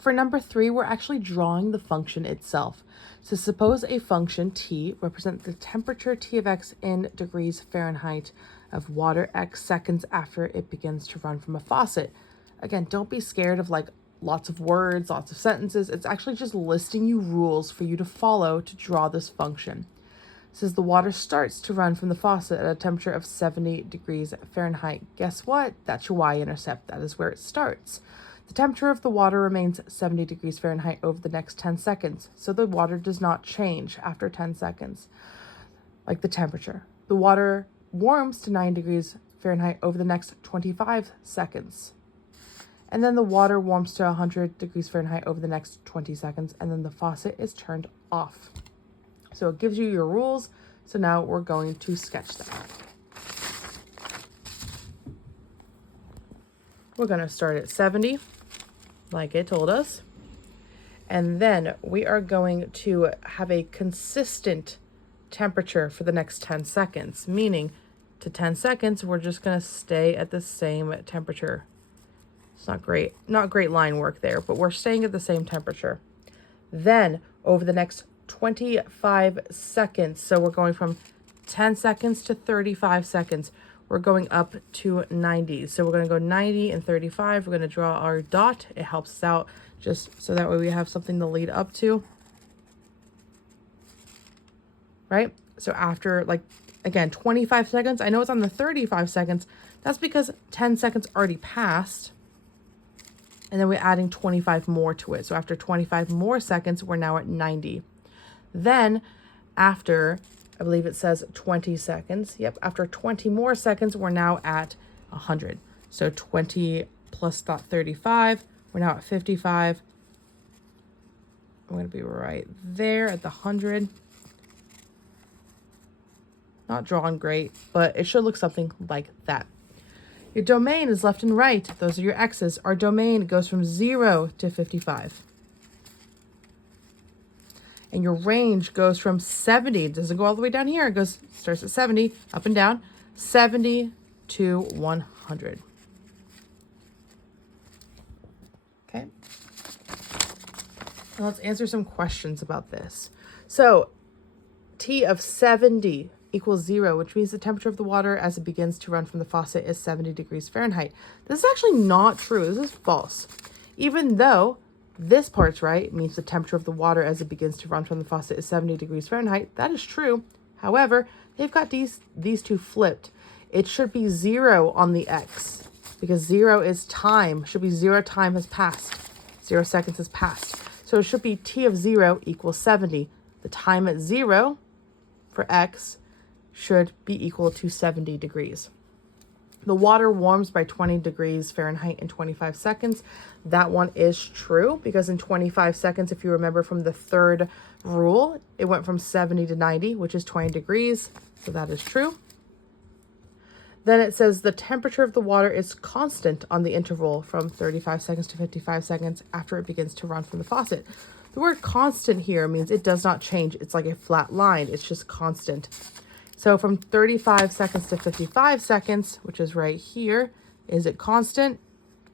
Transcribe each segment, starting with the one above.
For number 3, we're actually drawing the function itself. So suppose a function t represents the temperature T of x in degrees Fahrenheit of water x seconds after it begins to run from a faucet. Again, don't be scared of like lots of words, lots of sentences. It's actually just listing you rules for you to follow to draw this function. It says the water starts to run from the faucet at a temperature of 70 degrees Fahrenheit. Guess what? That's your y-intercept. That is where it starts. The temperature of the water remains 70 degrees Fahrenheit over the next 10 seconds. So the water does not change after 10 seconds, like the temperature. The water warms to 9 degrees Fahrenheit over the next 25 seconds. And then the water warms to 100 degrees Fahrenheit over the next 20 seconds. And then the faucet is turned off. So it gives you your rules. So now we're going to sketch them. We're going to start at 70, like it told us. And then we are going to have a consistent temperature for the next 10 seconds, meaning to 10 seconds, we're just going to stay at the same temperature. It's not great line work there, but we're staying at the same temperature. Then over the next 25 seconds, so we're going from 10 seconds to 35 seconds, we're going up to 90. So we're going to go 90 and 35. We're going to draw our dot. It helps us out just so that way we have something to lead up to. Right? So after, like, again, 25 seconds, I know it's on the 35 seconds. That's because 10 seconds already passed. And then we're adding 25 more to it. So after 25 more seconds, we're now at 90. Then after, I believe it says 20 seconds. Yep, after 20 more seconds, we're now at 100. So 20 plus dot 35, we're now at 55. I'm going to be right there at the 100. Not drawn great, but it should look something like that. Your domain is left and right. Those are your x's. Our domain goes from 0 to 55. And your range goes from 70. It doesn't go all the way down here. It starts at 70, up and down, 70 to 100. Okay. Now let's answer some questions about this. So T of 70 equals 0, which means the temperature of the water as it begins to run from the faucet is 70 degrees Fahrenheit. This is actually not true. This is false. Even though this part's right, it means the temperature of the water as it begins to run from the faucet is 70 degrees Fahrenheit. That is true. However, they've got these two flipped. It should be 0 on the x because 0 is time. Should be 0 time has passed. 0 seconds has passed. So it should be T of 0 equals 70. The time at 0 for x should be equal to 70 degrees. The water warms by 20 degrees Fahrenheit in 25 seconds. That one is true because in 25 seconds, if you remember from the third rule, it went from 70 to 90, which is 20 degrees. So that is true. Then it says the temperature of the water is constant on the interval from 35 seconds to 55 seconds after it begins to run from the faucet. The word constant here means it does not change. It's like a flat line. It's just constant. So from 35 seconds to 55 seconds, which is right here, is it constant?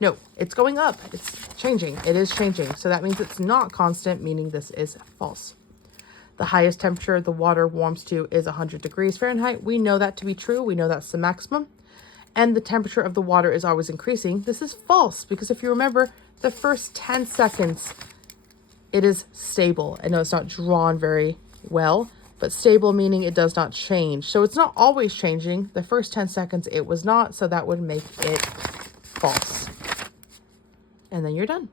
No, it's going up. It's changing. It is changing. So that means it's not constant, meaning this is false. The highest temperature the water warms to is 100 degrees Fahrenheit. We know that to be true. We know that's the maximum. And the temperature of the water is always increasing. This is false because if you remember, the first 10 seconds, it is stable. I know it's not drawn very well, but stable meaning it does not change. So it's not always changing. The first 10 seconds it was not, so that would make it false. And then you're done.